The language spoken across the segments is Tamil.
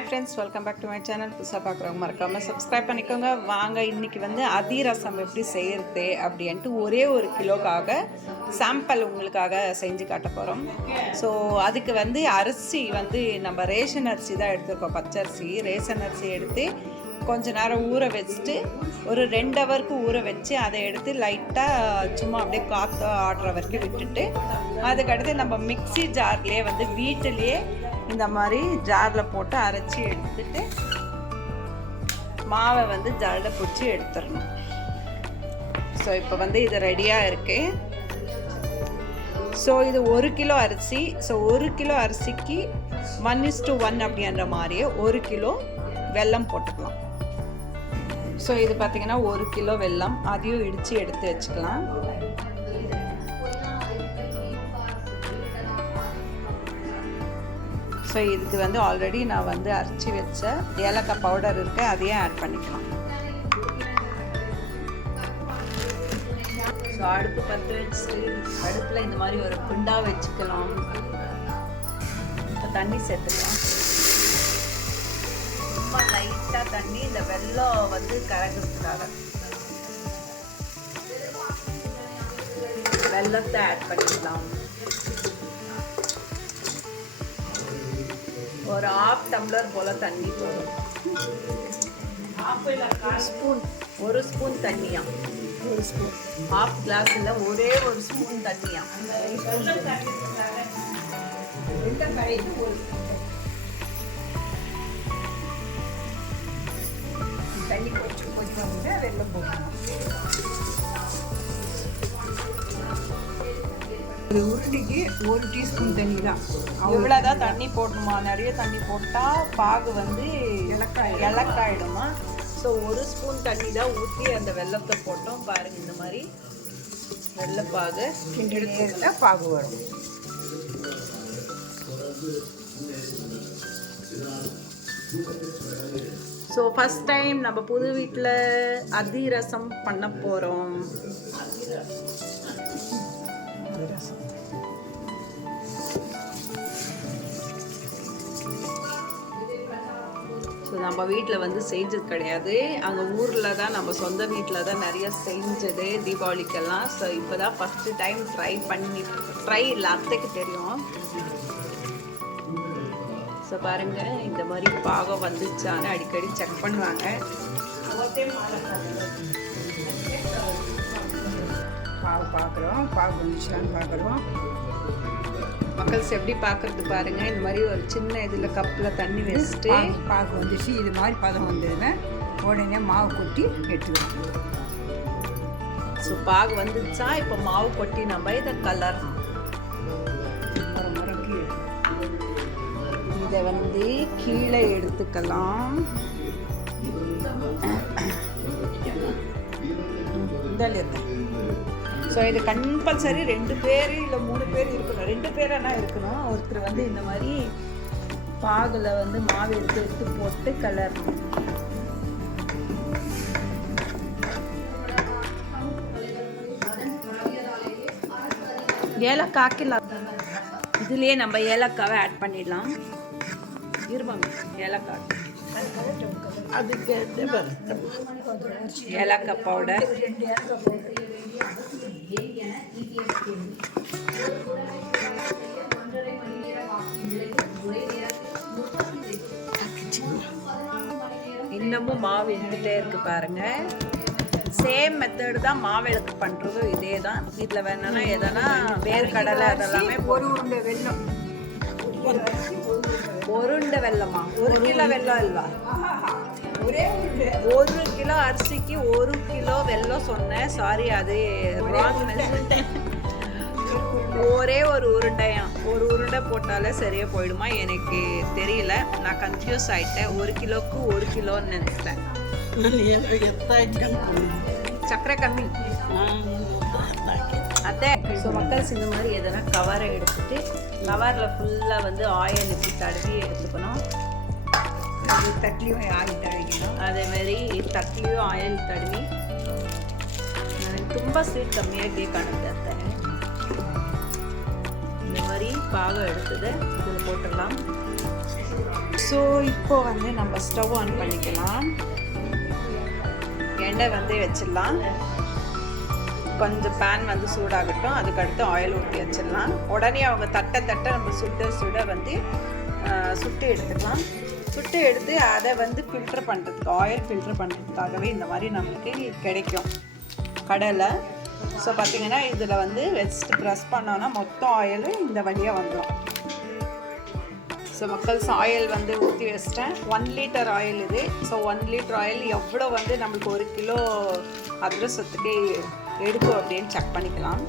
Hi friends, welcome back to my channel. புதுசாக பார்க்குறவங்க மறக்காமல் சப்ஸ்கிரைப் பண்ணிக்கோங்க. வாங்க, இன்றைக்கி வந்து அதிரசம் எப்படி செய்கிறது அப்படின்ட்டு ஒரே ஒரு கிலோக்காக சாம்பிள் உங்களுக்காக செஞ்சு காட்ட போகிறோம். ஸோ அதுக்கு வந்து அரிசி வந்து நம்ம ரேஷன் அரிசி தான் எடுத்துருக்கோம். பச்சரிசி ரேஷன் அரிசி எடுத்து கொஞ்ச நேரம் ஊற வச்சுட்டு ஒரு 2 ஹவருக்கு ஊற வச்சு அதை எடுத்து லைட்டாக சும்மா அப்படியே காற்று ஆடுற வரைக்கும் விட்டுட்டு அதுக்கடுத்து நம்ம மிக்ஸி ஜார்லேயே வந்து வீட்டிலேயே இந்த மாதிரி ஜாரில் போட்டு அரைச்சி எடுத்துட்டு மாவை வந்து ஜாரில் பிடிச்சி எடுத்துடணும். ஸோ இப்போ வந்து இது ரெடியாக இருக்குது. ஸோ இது 1 கிலோ அரிசி. ஸோ 1 கிலோ அரிசிக்கு 1:1 அப்படின்ற மாதிரியே 1 கிலோ வெல்லம் போட்டுக்கலாம். ஸோ இது பார்த்திங்கன்னா 1 கிலோ வெல்லம், அதையும் இடித்து எடுத்து வச்சுக்கலாம். ஸோ இதுக்கு வந்து ஆல்ரெடி நான் வந்து அரைச்சி வச்ச ஏலக்காய் பவுடர் இருக்கு, அதையே ஆட் பண்ணிக்கலாம். ஸோ அடுப்பு பற்ற வச்சுட்டு அடுப்பில் இந்த மாதிரி ஒரு குண்டா வச்சுக்கலாம். இப்போ தண்ணி சேர்த்துக்கலாம். ரொம்ப லைட்டாக தண்ணி, இந்த வெல்லம் வந்து கரைக்கிறதுக்காக வெல்லத்தை ஆட் பண்ணிக்கலாம். ஒரு 1/2 டம்ளர் போல் தண்ணி போடும். 1 ஸ்பூன் தண்ணியா, 1 ஸ்பூன் 1/2 கிளாஸ் இல்லை, ஒரே 1 ஸ்பூன் தண்ணியா. தண்ணி கொஞ்சம் வெல்லம் போடணும். ஒரு உருண்டைக்கு 1 டீஸ்பூன் தண்ணி தான். இவ்வளோதான் தண்ணி போடணுமா? நிறைய தண்ணி போட்டால் பாகு வந்து இலக்காயிடுமா. ஸோ 1 ஸ்பூன் தண்ணி தான் ஊற்றி அந்த வெல்லத்தை போட்டோம். பாருங்கள், இந்த மாதிரி வெள்ளைப்பாகு எடுத்து பாகு வரும். ஸோ ஃபஸ்ட் டைம் நம்ம புது வீட்டில் அதிரசம் பண்ண போகிறோம். ஸோ நம்ம வீட்டில் வந்து செஞ்சது கிடையாது, அங்கே ஊரில் தான், நம்ம சொந்த வீட்டில் தான் நிறைய செஞ்சது தீபாவளிக்கெல்லாம். ஸோ இப்போ தான் ஃபஸ்ட்டு டைம் ட்ரை இல்லை, அத்தைக்கு தெரியும். ஸோ பாருங்கள், இந்த மாதிரி பாகம் வந்துச்சான்னு அடிக்கடி செக் பண்ணுவாங்க. பாகு பார்க்குறோம், பாகு வந்துச்சான்னு பார்க்குறோம். மக்கள்ஸ் எப்படி பார்க்குறது பாருங்கள். இந்த மாதிரி ஒரு சின்ன இதில் கப்பில் தண்ணி வச்சுட்டு பாகு வந்துச்சு. இது மாதிரி பதம் வந்ததுன்னா உடனே மாவு கொட்டி எடுத்துக்கலாம். ஸோ பாகு வந்துச்சா, இப்போ மாவு கொட்டி நம்ம இதை கலரணும். இதை வந்து கீழே எடுத்துக்கலாம். ஸோ இது கம்பல்சரி 2 பேர் இல்லை 3 பேர் இருக்கணும். 2 பேரானா இருக்கணும். ஒருத்தர் வந்து இந்த மாதிரி பாகில் வந்து மாவு எடுத்து போட்டு கலரணும். ஏலக்காய்க்கலாம். இதுலேயே நம்ம ஏலக்காவை ஆட் பண்ணிடலாம். இருப்பாங்க ஏலக்காய், அதுக்கு ஏலக்காய் பவுடர், இன்னமும் மாவு இருந்துகிட்டே இருக்கு பாருங்க. சேம் மெத்தடு தான் மாவிளக்கு பண்ணுறதும் இதே தான். இதில் வேணும்னா எதனா வேர்க்கடலை அதெல்லாமே ஒரு உருண்டை வெல்லம், 1 உருண்டை வெல்லமா? 1 கிலோ வெல்லம் இல்லவா? ஒரே 1 கிலோ அரிசிக்கு 1 கிலோ வெல்லம் சொன்னேன். சாரி, அது ராங் மெஷர். ஒரே ஒரு உருண்டையாம். 1 உருண்டை போட்டாலே சரியாக போயிடுமா? எனக்கு தெரியல, நான் கன்ஃபியூஸ் ஆகிட்டேன். 1 கிலோக்கு 1 கிலோன்னு நினச்சிட்டேன். சக்கரை கம்மி அத்தை. ஸோ மக்கள்ஸ், இந்த மாதிரி எதனா கவரை எடுத்துட்டு கவரில் ஃபுல்லாக வந்து ஆயில் இப்படி தடவி எடுத்துக்கணும். தட்டிலையும் ஆயில் தடவிக்கணும். அதேமாரி தட்டிலையும் ஆயில் தடவி. ತುಂಬ ಸ್ವೀಟ್ ಕಮ್ಮಿಯಾಗಿ ಕಾಣುತ್ತೆ ಅತ್ತೆ. இந்த மாதிரி பாகம் எடுத்ததை இதில் போட்டுடலாம். ஸோ இப்போ வந்து நம்ம ஸ்டவ் ஆன் பண்ணிக்கலாம். எண்ணெய் வந்து வச்சிடலாம். கொஞ்சம் பேன் வந்து சூடாகட்டும். அதுக்கடுத்து ஆயில் ஊற்றி வச்சிடலாம். உடனே அவங்க தட்ட நம்ம சுட வந்து சுட்டு எடுத்துக்கலாம். சுட்டு எடுத்து அதை வந்து ஃபில்டர் பண்ணுறதுக்கு, ஆயில் ஃபில்டர் பண்ணுறதுக்காகவே இந்த மாதிரி நமக்கு கிடைக்கும் கடையில். ஸோ பார்த்திங்கன்னா இதில் வந்து வச்சுட்டு ப்ரெஸ் பண்ணோன்னா மொத்தம் ஆயிலும் இந்த வழியாக வந்துடும். ஸோ மக்கள்ஸ் ஆயில் வந்து ஊற்றி வச்சிட்டேன். 1 லிட்டர் ஆயில் இது. ஸோ 1 லிட்டர் ஆயில் எவ்வளோ வந்து நம்மளுக்கு 1 கிலோ அதிரசத்துக்கு எடுக்கும் அப்படின்னு செக் பண்ணிக்கலாம்.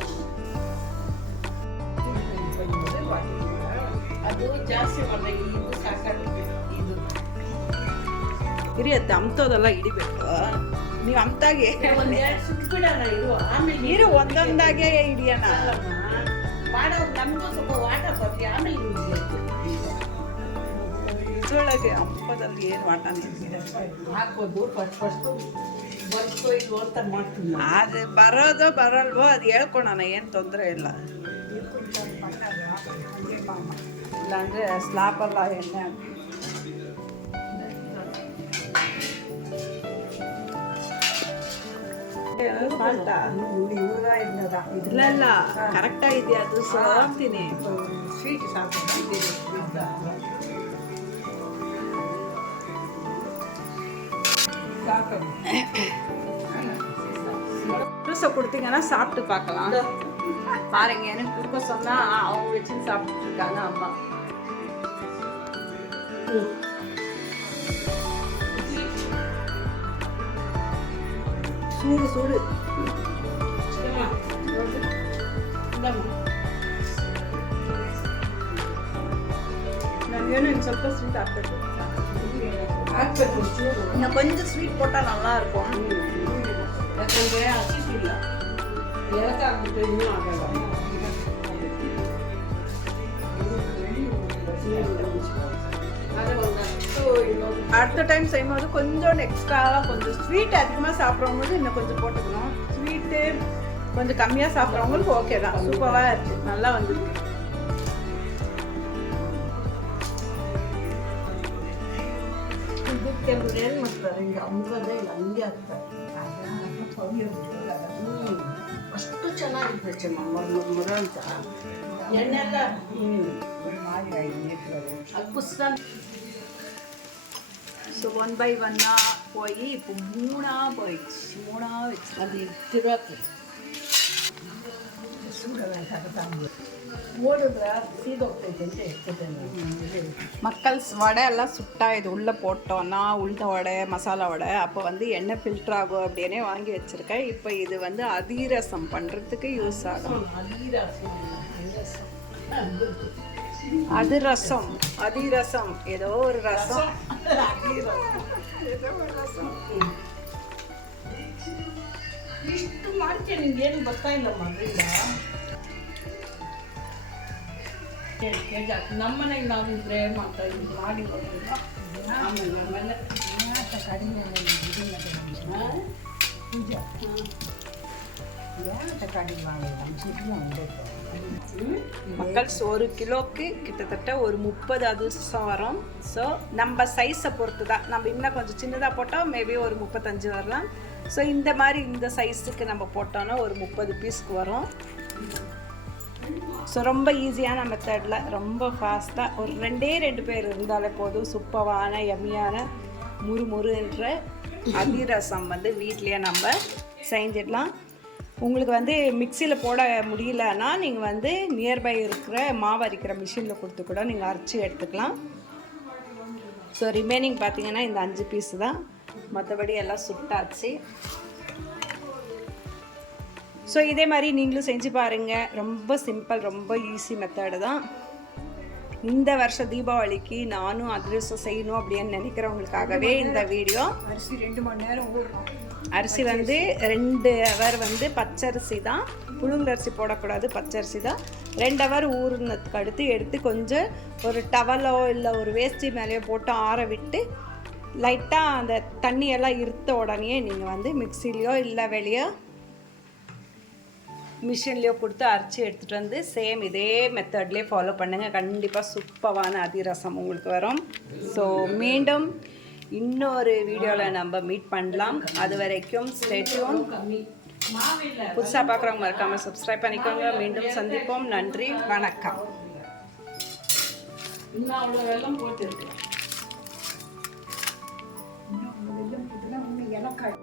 ಅದು ಜಾಸ್ತಿ ಮಾಡಿದೆ ಇದು ಸಾಕಾಗುತ್ತೆ. ಇದು ಇರಿ ಅದು ಅಮ್ತೋದೆಲ್ಲ ಹಿಡಿಬೇಕು. ನೀವು ಅಮ್ತಾಗೆ ಒಂದೆರಡು ಸುಟ್ಬಿಡೋಣ ಇದು, ಆಮೇಲೆ ನೀರು ಒಂದೊಂದಾಗೆ ಹಿಡಿಯೋಣ. ಮಾಡೋ ನಮಗೂ ಸ್ವಲ್ಪ ವಾಟ ಬರ್ತೀವಿ, ಆಮೇಲೆ ಇದ್ರೊಳಗೆ ಹಬ್ಬದಲ್ಲಿ ಏನು ವಾಟ ಹಾಕ್ಬೋದು. ಫಸ್ಟು ಬರ್ಕೋ ಇದು ಅಂತ ಮಾಡ್ತೀನಿ. ಅದು ಬರೋದೋ ಬರಲ್ವೋ ಅದು ಹೇಳ್ಕೊಳೋಣ, ಏನು ತೊಂದರೆ ಇಲ್ಲ. ಇಲ್ಲಾಂದರೆ ಸ್ಲಾಪಲ್ಲ ಎಣ್ಣೆ ಇಲ್ಲ ಕರೆಕ್ಟಾಗಿದೆಯಾ ಅದು ಸಾಕ್ತೀನಿ. ಸ್ವೀಟ್ ಸಾಕು. ஜூஸை கொடுத்தீங்கன்னா சாப்பிட்டு பார்க்கலாம். பாருங்க, எனக்கு கொடுக்க சொன்னா அவங்க வச்சுன்னு சாப்பிட்டு இருக்காங்க அம்மா. சூடு சூடு. நான் ಸ್ವಲ್ಪ ಸ್ವೀಟ್ ಹಾಕ್ಬೇಕು. இன்னும் கொஞ்சம் ஸ்வீட் போட்டால் நல்லா இருக்கும். ಯಾಕಂದರೆ ಹಸಿಟ್ಟಿಲ್ಲ, ಎಳಕಾಗ್ಬಿಟ್ಟು ಇನ್ನೂ ಆಗಲ್ಲ. அடுத்த டைம் செய்யும்போது கொஞ்சம் எக்ஸ்ட்ராவாக கொஞ்சம் ஸ்வீட் அதிகமாக சாப்பிட்றவங்களுக்கு இன்னும் கொஞ்சம் போட்டுக்கணும். ஸ்வீட்டு கொஞ்சம் கம்மியாக சாப்பிட்றவங்களுக்கு ஓகே தான். சூப்பராக இருக்குது, நல்லா வந்துருக்கு. ಕೆಲವ್ರು ಏನು ಮಾಡ್ತಾರೆ, ಹಿಂಗೆ ಅಮ್ಗೋದೇ ಇಲ್ಲ, ಹಂಗೆ ಆಗ್ತಾರೆ. ಅಷ್ಟು ಚೆನ್ನಾಗಿರ್ತೈತೆ ಮುರ ಅಂತ ಎಣ್ಣೆಲ್ಲ அது புஸ்தான். ஸோ 1 by 1 போய் இப்போ 3 போயிடுச்சு. 3 வச்சு அது ತಿರುವಾಕಿ ಓಡಿದ್ರೆ ಸೀದೋಗ್ತೈತೆ ಅಂತ ಹೇಳ್ತೇನೆ. மக்கள்ஸ் வடை எல்லாம் சுட்டா இது உள்ளே போட்டோன்னா உளுந்த வடை, மசாலா வடை, அப்போ வந்து எண்ணெய் ஃபில்டர் ஆகும் அப்படின்னே வாங்கி வச்சுருக்கேன். இப்போ இது வந்து அதிரசம் பண்ணுறதுக்கு யூஸ் ஆகும். அதிரசம் அதிரசம் ஏதோ ஒரு ரசம். ಇಷ್ಟು ಮಾಡ್ತೀನಿ, ನಿಂಗೇನು ಬರ್ತಾ ಇಲ್ಲಮ್ಮ ಅದರಿಂದ. ನಮ್ಮನೆಗೆ ನಾವಿದ್ರೆ ಮಾಡ್ತಾ ಇದ್ವಿ, ಮಾಡಿ ಕೊಟ್ಟಿಲ್ಲ. ಆಮೇಲೆ ಕಡಿಮೆ மக்கள்ஸ் 1 கிலோக்கு கிட்டத்தட்ட ஒரு 30 அதிரசம் வரும். ஸோ நம்ம சைஸை பொறுத்து தான். நம்ம இன்னும் கொஞ்சம் சின்னதாக போட்டால் மேபி ஒரு 35 வரலாம். ஸோ இந்த மாதிரி இந்த சைஸுக்கு நம்ம போட்டோன்னா ஒரு 30 பீஸ்க்கு வரும். ஸோ ரொம்ப ஈஸியான மெத்தடில் ரொம்ப ஃபாஸ்ட்டாக ஒரு 2 பேர் இருந்தாலே போதும். சூப்பரான எம்மியான முறுமுறுன்ற அதிரசம் வந்து வீட்லேயே நம்ம செஞ்சிடலாம். உங்களுக்கு வந்து மிக்சியில் போட முடியலன்னா நீங்கள் வந்து நியர்பை இருக்கிற மாவு அரைக்கிற மிஷினில் கொடுத்து கூட நீங்கள் அரைச்சி எடுத்துக்கலாம். ஸோ ரிமைனிங் பார்த்திங்கன்னா இந்த 5 பீஸ் தான். மற்றபடி எல்லாம் சுட்டாச்சு. ஸோ இதே மாதிரி நீங்களும் செஞ்சு பாருங்கள். ரொம்ப சிம்பிள், ரொம்ப ஈஸி மெத்தடு தான். இந்த வருஷம் தீபாவளிக்கு நானும் அதிரசம் செய்யணும் அப்படின்னு நினைக்கிறவங்களுக்காகவே இந்த வீடியோ. அரிசி 2 மணி நேரம் ஊறணும். அரிசி வந்து 2 ஹவர் வந்து பச்சரிசி தான், புழுங்கரிசி போடக்கூடாது, பச்சரிசி தான். 2 ஹவர் ஊறினதுக்கு அடுத்து எடுத்து கொஞ்சம் ஒரு டவலோ இல்லை ஒரு வேஷ்டி மேலேயோ போட்டு ஆற விட்டு லைட்டாக அந்த தண்ணியெல்லாம் இருத்த உடனே நீங்கள் வந்து மிக்சிலையோ இல்லை வெளியோ மிஷின்லேயோ கொடுத்து அரைச்சி எடுத்துகிட்டு வந்து சேம் இதே மெத்தட்லேயே ஃபாலோ பண்ணுங்கள். கண்டிப்பாக சூப்பரான அதிரசம் உங்களுக்கு வரும். ஸோ மீண்டும் இன்னொரு வீடியோவில் நம்ம மீட் பண்ணலாம். அது வரைக்கும் ஸ்டே டியூன். புதுசாக பார்க்குறவங்க மறக்காமல் சப்ஸ்கிரைப் பண்ணிக்கோங்க. மீண்டும் சந்திப்போம். நன்றி, வணக்கம். இன்னும் அவ்வளோ வெல்லம் போட்டுருக்கு. இன்னும் இலக்காய்